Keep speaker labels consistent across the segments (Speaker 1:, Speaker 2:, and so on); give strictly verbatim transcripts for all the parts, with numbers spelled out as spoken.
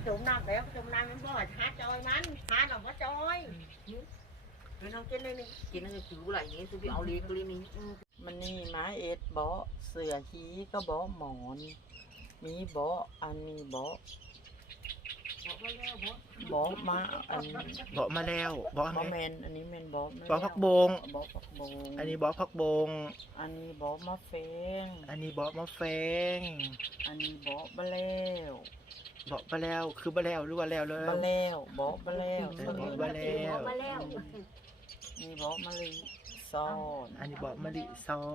Speaker 1: จุ่มน้ำแล้วจุ่มน้ำมันบ่อยหาจอยมันหาหน่อมาจอยมันเอากินเลยนี่กินนั่นก็คืออะไรอย่างงี้คือไปเอาเลี้ยงก็เลยมีมันนี่ไม้เอ็ดเบาะเสือฮีก็เบาะหมอนมีเบาะอันมีเบาะเบาะมาอัน
Speaker 2: เบาะมาแล้วเบาะ
Speaker 1: เบาะ
Speaker 2: ไง
Speaker 1: แมนอันนี้แมนเบาะ
Speaker 2: เบาะพักบง
Speaker 1: เบาะผักบง
Speaker 2: อันนี้เบาะพักบง
Speaker 1: อันนี้เบาะมะเฟง
Speaker 2: อันนี้เบาะมะแฟง
Speaker 1: อันนี้เบาะบะแล้ว
Speaker 2: เบาะมาแล้วคือบะแล้วหรือว่าแล้วเลย
Speaker 1: บะแล้วเบาะบะแล้ว
Speaker 2: เออเบาะบะแล้ว
Speaker 1: มีเบาะมะลิซ้อน
Speaker 2: อันนี้เบาะมะลิซ้อน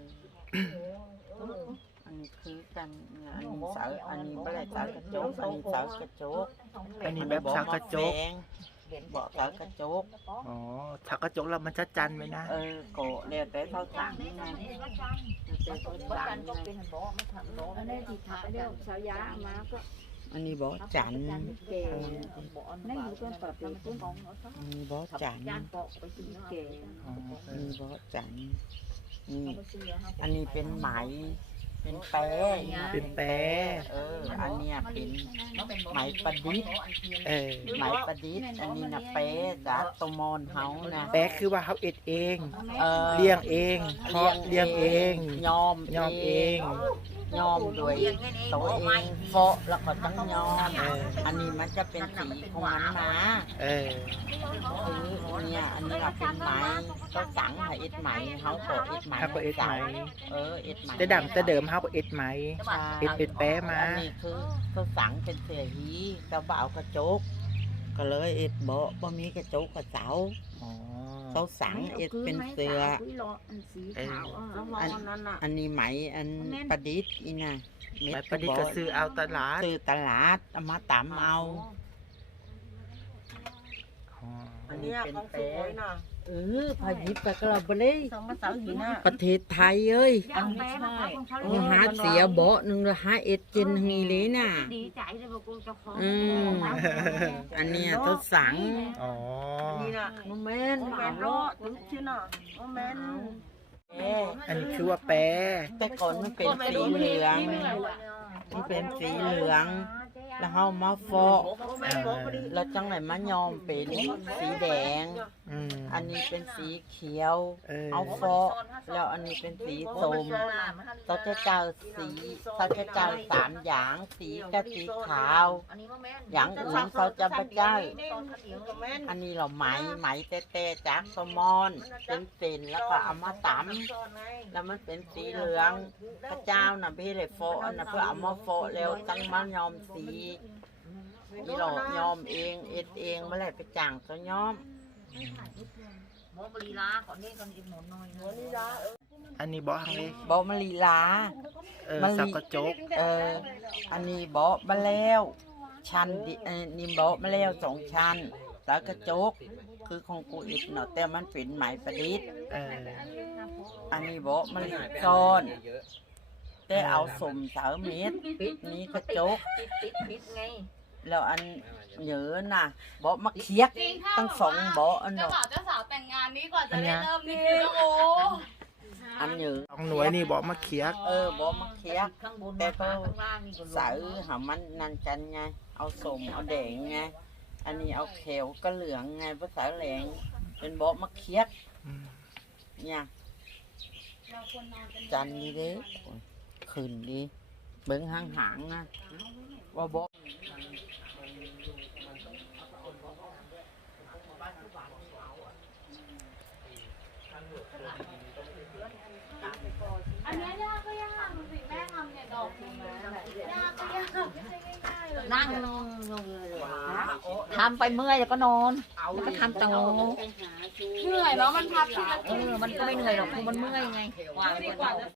Speaker 1: อันนี้คือกันเนี่ยอันนี้เสาอันนี้บะแล้วเสากระจกอันนี้เสากระจก
Speaker 2: อันนี้แบบสักกระจก
Speaker 1: เห็นเบาะเสากระจก
Speaker 2: อ๋อสักกระจกแล้วมันจะจันไหมนะ
Speaker 1: เออโกะแล้วแต่เขาสั่งนะแล้วแต่เขาสั่งนะ
Speaker 3: อันนี้ที่ถามเรื่องสาวยามาก็
Speaker 1: อันนี้เบาะจันทร์
Speaker 3: เก่นั่นอยู่ต้นปรับเป็นต้น
Speaker 1: อันนี้เบาะจันทร์
Speaker 3: ยานเกาะไปถึงเก่
Speaker 2: อ๋อ
Speaker 1: อันนี้เบาะจันทร์นี่อันนี้เป็นไหมเป็นแปร
Speaker 2: เป็นแปร
Speaker 1: เอออันเนี้ยเป็นไหมประดิษฐ์
Speaker 2: เออ
Speaker 1: ไหมประดิษฐ์อันนี้นะแปรจากตวมอนเฮานะ
Speaker 2: แปรคือว่าเขาเอ็ดเอง
Speaker 1: เออ
Speaker 2: เลี้ยงเองเพาะเลี้ยงเอง
Speaker 1: ยอม
Speaker 2: ยอมเอง
Speaker 1: ยอมด้วยตัวเองเฟาะแล้วก็ต้องยอม
Speaker 2: เออ
Speaker 1: อันนี้มันจะเป็นสีของมันมา
Speaker 2: เออ
Speaker 1: คือเนี่ยอันนี้เราเป็นไหมก็สั่งให้เอ็ดไหมเฮาก็เอ็ดไหม
Speaker 2: เขาก็เอ็ดไหม
Speaker 1: เออเอ็ดไหม
Speaker 2: แต่ดังแต่เดิมเขาก็เอ็ดไหม
Speaker 1: ใช่
Speaker 2: เอ็ดเป็นแปรมา
Speaker 1: อันนี้คือเขาสั่งเป็นเสือหีกระเบากระจกก็เลยเอ็ดเบาะบ่มีกระจกกระเสา
Speaker 2: อ๋อ
Speaker 1: เขาสั่งเอ็ดเป็นเสือ
Speaker 3: อันสีขาว
Speaker 1: อันอันนี้ไหมอันประดิษฐ์อีน่ะเม็
Speaker 2: ไปประดิษฐ์ก็ซื้อเอาตลาด
Speaker 1: ซื้อตลาดเอามาตำเอา
Speaker 2: อ๋อ
Speaker 1: อันนี้เป็นแปรเออพายิบไปก็เราไปเลยประเทศไทยเอ้ย
Speaker 3: อันไม่ใช่
Speaker 1: มึงหาเสียเบาะหนึ่งแล้วหาเอ็ดจินทางนี้เลยน่ะ
Speaker 3: ดีใจเลยบอกกูจะขอ
Speaker 1: อืมอันเนี้ยเขาสั่ง
Speaker 2: อ๋อ
Speaker 1: นี่น่ะโมเมนต์โมเมนต์รอถึงชื่อน่ะโมเมนต์
Speaker 2: อันนี้คือว่าแปร
Speaker 1: แต่ก่อนมันเป็นสีเหลืองมันเป็นสีเหลือง แล้วเฮามาฟอก
Speaker 2: เออ
Speaker 1: แล้วจังไหนมายอมเป็นสีแดง
Speaker 2: อืม
Speaker 1: อันนี้เป็นสีเขียว
Speaker 2: เออ
Speaker 1: เอาฟอกแล้วอันนี้เป็นสีส้มเขาจะเจ้าสีเขาจะเจ้าสามอย่างสีกับสีขาว อย่างอื่นเขาจะไม่เจ้า อันนี้เราไหมไหมเต้ๆจากสมอนเป็นเส้นแล้วก็เอามาตำแล้วมันเป็นสีเหลืองพระเจ้าน่ะพี่เลยโฟอันน่ะเพื่อเอามาโฟแล้วตั้งมายอมสีนี่เรายอมเองเอ็ดเองเมื่อไรไปจ่างก็ยอม
Speaker 3: หมอบรีลาก่อนนี่ก่อนอีกหน่อยหน่อยหมอลีลา
Speaker 2: อันนี้บอกเลย
Speaker 1: บอมะลีลา
Speaker 2: เออ
Speaker 1: มะลิ
Speaker 2: สักกระจก
Speaker 1: เอออันนี้บอมาแล้วชันดิเออนี่บอมาแล้วสองชั้นแล้วกระจกคือของกูอิดเนาะแต่มันเป็นไหมประดิษฐ์
Speaker 2: เออ
Speaker 1: อันนี้บอมาลีซ้อนแต่เอาสมสาวเม็ดนี่กระจก
Speaker 3: ติดติดปิดไง
Speaker 1: แล้วอันเหยือน่ะบอมาเคียกตั้งสองบออัน
Speaker 4: เจ้า
Speaker 1: เนาะ
Speaker 4: บ่าวเจ้าสาวแต่งงานนี้ก่อนจะได้เริ่มนี่คือโอ้
Speaker 1: อันเหยือ
Speaker 2: สองหน่วยนี่บอกมาเขียก
Speaker 1: เออบอมาเคียก
Speaker 3: ข้างบนมาข้างล่างนี่ก็
Speaker 1: สาวหามันนันกันไงเอาสมเอาแดงไงอันนี้เอาเขียวก็เหลืองไงภาษาแหลงเป็นบอมาเคียก
Speaker 2: อืม
Speaker 1: เนี่ยจันนี่เด้คืนดีเบิ้งห่างหางๆนะว่าบอก
Speaker 4: อันเนี้ยยากก็ยากดูสิแม่ทำเนี่ยดอกยากก็ยากไม่ใช่ง่ายๆเลย
Speaker 3: นั่งลงลงเลยทำไปเมื่อยแล้วก็นอนแล้วก็ทำต่อ
Speaker 4: เหนื่อยเนาะมันพับทีละ
Speaker 3: เออมันก็ไม่เหนื่อยหรอกคือมันเมื่อยไง
Speaker 4: ดีกว่าจะ